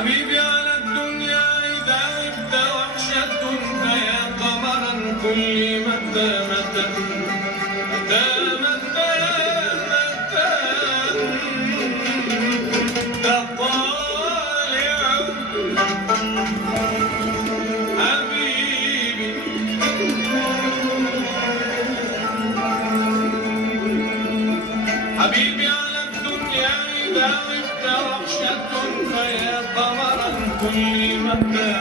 حبيبي على الدنيا إذا غبت وحشة، فيا قمرا كل متى متى متى متى متى طالع حبيبي. حبيبي